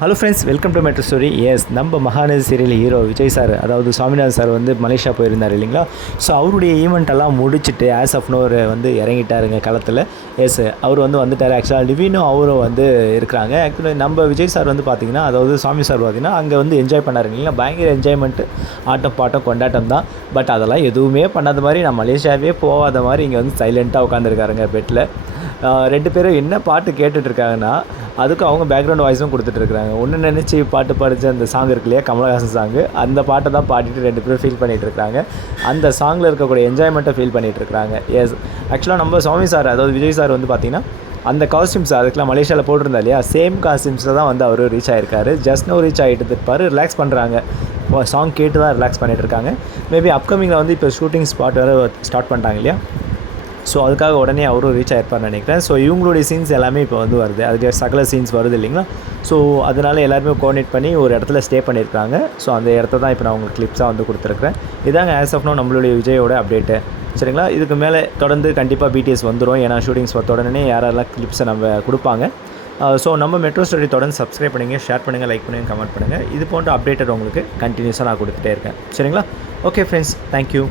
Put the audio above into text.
Hello friends, welcome to metro story. Yes, நம்ம Mahanadhi serial hero Vijay sir, அதாவது Saminathan sir வந்து Malaysia போயிருந்தார் இல்லைங்களா. ஸோ அவருடைய ஈவெண்ட்டெல்லாம் முடிச்சுட்டு ஆஸ் ஆஃப் நோ வந்து இறங்கிட்டாருங்க களத்தில். எஸ், அவர் வந்து வந்துட்டார். ஆக்சுவலாக லிவினும் அவரும் வந்து இருக்கிறாங்க. ஆக்சுவலி நம்ம விஜய் சார் வந்து பார்த்திங்கன்னா, அதாவது சாமி சார் பார்த்திங்கன்னா அங்கே வந்து என்ஜாய் பண்ணார் இல்லைங்களா. பயங்கர என்ஜாய்மெண்ட்டு, ஆட்டம் பாட்டம் கொண்டாட்டம் தான். பட் அதெல்லாம் எதுவுமே பண்ணாத மாதிரி, நான் மலேசியாவே போகாத மாதிரி இங்கே வந்து சைலண்ட்டாக உட்காந்துருக்காருங்க பெட்டில். ரெண்டு பேரும் என்ன பாட்டு கேட்டுட்ருக்காங்கன்னா, அதுக்கு அவங்க பேக்ரவுண்ட் வாய்ஸும் கொடுத்துட்ருக்குறாங்க. ஒன்று நினச்சி பாட்டு படித்த அந்த சாங் இருக்கு இல்லையா, கமலஹாசன் சாங்கு, அந்த பாட்டை தான் பாடிட்டு ரெண்டு பேரும் ஃபீல் பண்ணிகிட்ருக்காங்க. அந்த சாங்கில் இருக்கக்கூடிய என்ஜாய்மெண்ட்டை ஃபீல் பண்ணிகிட்ருக்காங்க. எஸ், ஆக்சுவலாக நம்ம சாமி சார், அதாவது விஜய் சார் வந்து பார்த்திங்கன்னா அந்த காஸ்டியூம்ஸ் அதுக்கெலாம் மலேசியாவில் போட்டிருந்தா இல்லையா, சேம் காஸ்டியூம்ஸில் தான் வந்து அவர் ரீச் ஆகிருக்காரு. ஜஸ்ட் நோ ரீச் ஆகிட்டு இருப்பார், ரிலாக்ஸ் பண்ணுறாங்க. சாங் கேட்டு தான் ரிலாக்ஸ் பண்ணிகிட்ருக்காங்க. மேபி அப்கமிங்கில் வந்து இப்போ ஷூட்டிங் ஸ்பாட் வேறு ஸ்டார்ட் பண்ணிட்டாங்க இல்லையா. ஸோ அதுக்காக உடனே அவரும் ரீச் ஆகிருப்பார்னு நினைக்கிறேன். ஸோ இவங்களுடைய சீன்ஸ் எல்லாமே இப்போ வந்து வருது, அதுக்கு சகல சீன்ஸ் வருது இல்லைங்களா. ஸோ அதனால் எல்லாருமே கோஆர்டினேட் பண்ணி ஒரு இடத்துல ஸ்டே பண்ணியிருக்காங்க. ஸோ அந்த இடத்த தான் இப்போ நான் உங்களுக்கு கிளிப்ஸாக வந்து கொடுத்துருக்குறேன். இதாங்க ஆஸ் ஆஃப் நோ நம்மளுடைய விஜயோட அப்டேட்டு. சரிங்களா. இதுக்கு மேலே தொடர்ந்து கண்டிப்பாக பிடிஎஸ் வந்துடும். ஏன்னா ஷூட்டிங்ஸ் உடனே யாரெல்லாம் கிளிப்ஸை நம்ம கொடுப்பாங்க. ஸோ நம்ம மெட்ரோ ஸ்டோரி தொடர்ந்து சப்ஸ்கிரைப் பண்ணுங்கள், ஷேர் பண்ணுங்கள், லைக் பண்ணுங்கள், கமெண்ட் பண்ணுங்கள். இது போன்ற அப்டேட்டட் உங்களுக்கு கண்டினியூஸாக நான் கொடுத்துட்டே இருக்கேன். சரிங்களா. Okay friends, thank you.